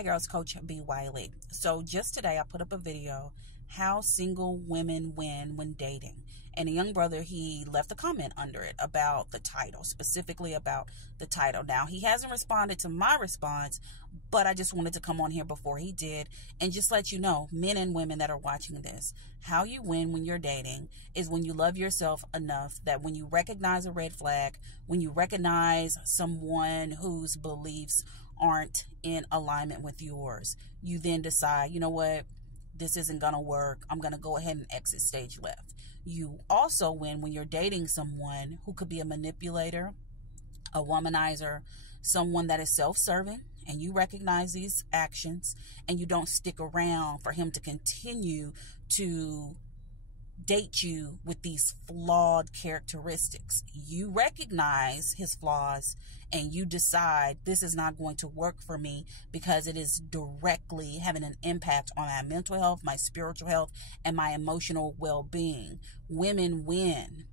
Hey girls, Coach B. Wiley. So just today I put up a video, how single women win when dating. And a young brother, he left a comment under it about the title, specifically about the title. Now, he hasn't responded to my response, but I just wanted to come on here before he did and just let you know, men and women that are watching this, how you win when you're dating is when you love yourself enough that when you recognize a red flag, when you recognize someone whose beliefs aren't in alignment with yours, you then decide, you know what, this isn't going to work. I'm going to go ahead and exit stage left. You also win when you're dating someone who could be a manipulator, a womanizer, someone that is self-serving, and you recognize these actions and you don't stick around for him to continue to date you with these flawed characteristics. You recognize his flaws and you decide this is not going to work for me because it is directly having an impact on my mental health, my spiritual health, and my emotional well-being. Women win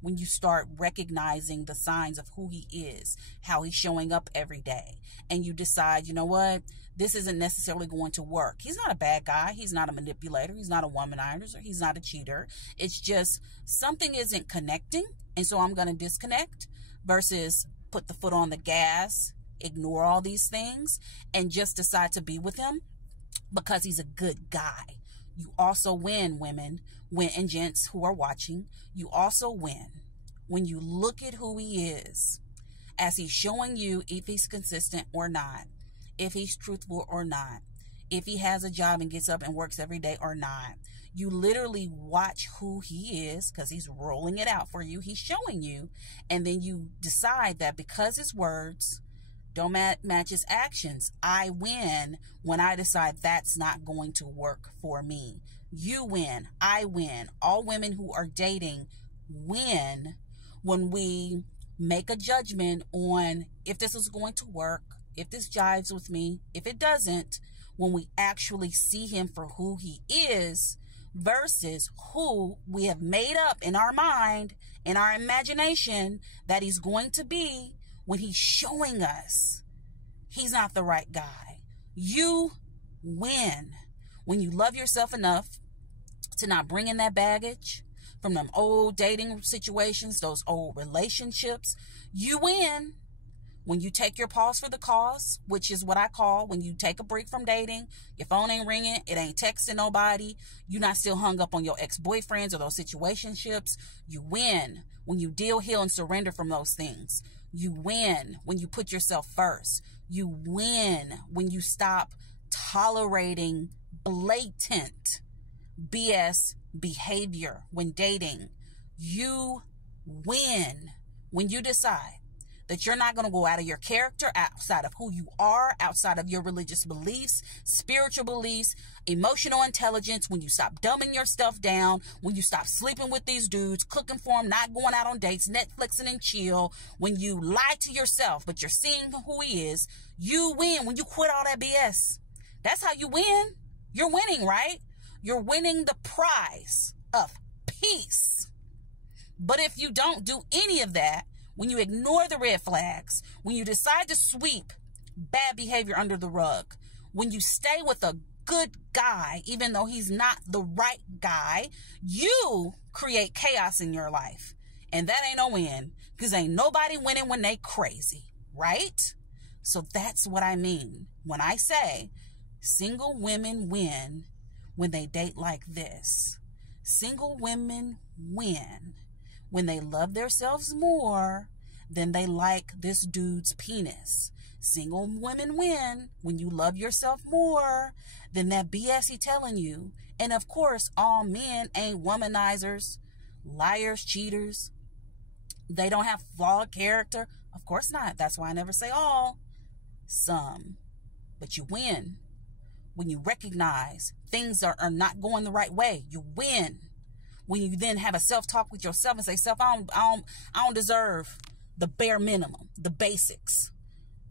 when you start recognizing the signs of who he is, how he's showing up every day, and you decide, you know what, this isn't necessarily going to work. He's not a bad guy. He's not a manipulator. He's not a womanizer. He's not a cheater. It's just something isn't connecting, and so I'm going to disconnect versus put the foot on the gas, ignore all these things, and just decide to be with him because he's a good guy. You also win, women, and gents who are watching. You also win when you look at who he is as he's showing you if he's consistent or not, if he's truthful or not, if he has a job and gets up and works every day or not. You literally watch who he is because he's rolling it out for you. He's showing you. And then you decide that because his words don't match his actions, I win when I decide that's not going to work for me. You win. I win. All women who are dating win when we make a judgment on if this is going to work, if this jives with me, if it doesn't, when we actually see him for who he is versus who we have made up in our mind, in our imagination that he's going to be when he's showing us he's not the right guy. You win when you love yourself enough to not bring in that baggage from them old dating situations, those old relationships. You win when you take your pause for the cause, which is what I call when you take a break from dating. Your phone ain't ringing. It ain't texting nobody. You're not still hung up on your ex-boyfriends or those situationships. You win when you deal, heal, and surrender from those things. You win when you put yourself first. You win when you stop tolerating blatant BS behavior when dating. You win when you decide that you're not going to go out of your character, outside of who you are, outside of your religious beliefs, spiritual beliefs, emotional intelligence, when you stop dumbing your stuff down, when you stop sleeping with these dudes, cooking for them, not going out on dates, Netflixing and chill, when you lie to yourself, but you're seeing who he is. You win when you quit all that BS. That's how you win. You're winning, right? You're winning the prize of peace. But if you don't do any of that, when you ignore the red flags, when you decide to sweep bad behavior under the rug, when you stay with a good guy, even though he's not the right guy, you create chaos in your life. And that ain't no win, because ain't nobody winning when they crazy, right? So that's what I mean when I say single women win when they date like this. Single women win when they love themselves more than they like this dude's penis. Single women win when you love yourself more than that BS he telling you. And of course, all men ain't womanizers, liars, cheaters. They don't have flawed character. Of course not. That's why I never say all. Some. But you win when you recognize things are not going the right way. You win when you then have a self-talk with yourself and say, self, I don't deserve the bare minimum, the basics.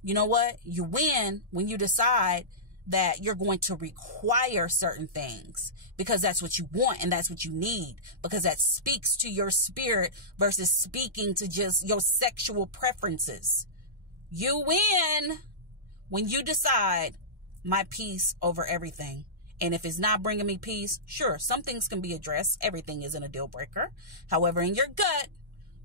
You know what? You win when you decide that you're going to require certain things because that's what you want and that's what you need, because that speaks to your spirit versus speaking to just your sexual preferences. You win when you decide my peace over everything. And if it's not bringing me peace, sure, some things can be addressed. Everything isn't a deal breaker. However, in your gut,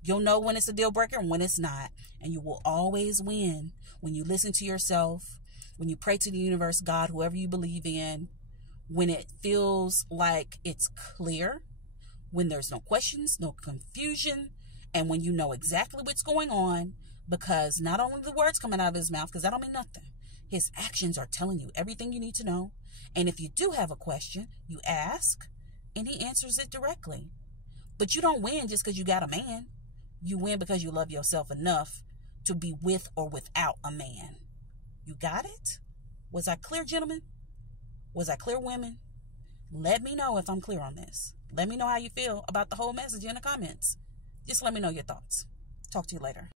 you'll know when it's a deal breaker and when it's not. And you will always win when you listen to yourself, when you pray to the universe, God, whoever you believe in, when it feels like it's clear, when there's no questions, no confusion, and when you know exactly what's going on, because not only the words coming out of his mouth, because that don't mean nothing. His actions are telling you everything you need to know. And if you do have a question, you ask, and he answers it directly. But you don't win just because you got a man. You win because you love yourself enough to be with or without a man. You got it? Was I clear, gentlemen? Was I clear, women? Let me know if I'm clear on this. Let me know how you feel about the whole message in the comments. Just let me know your thoughts. Talk to you later.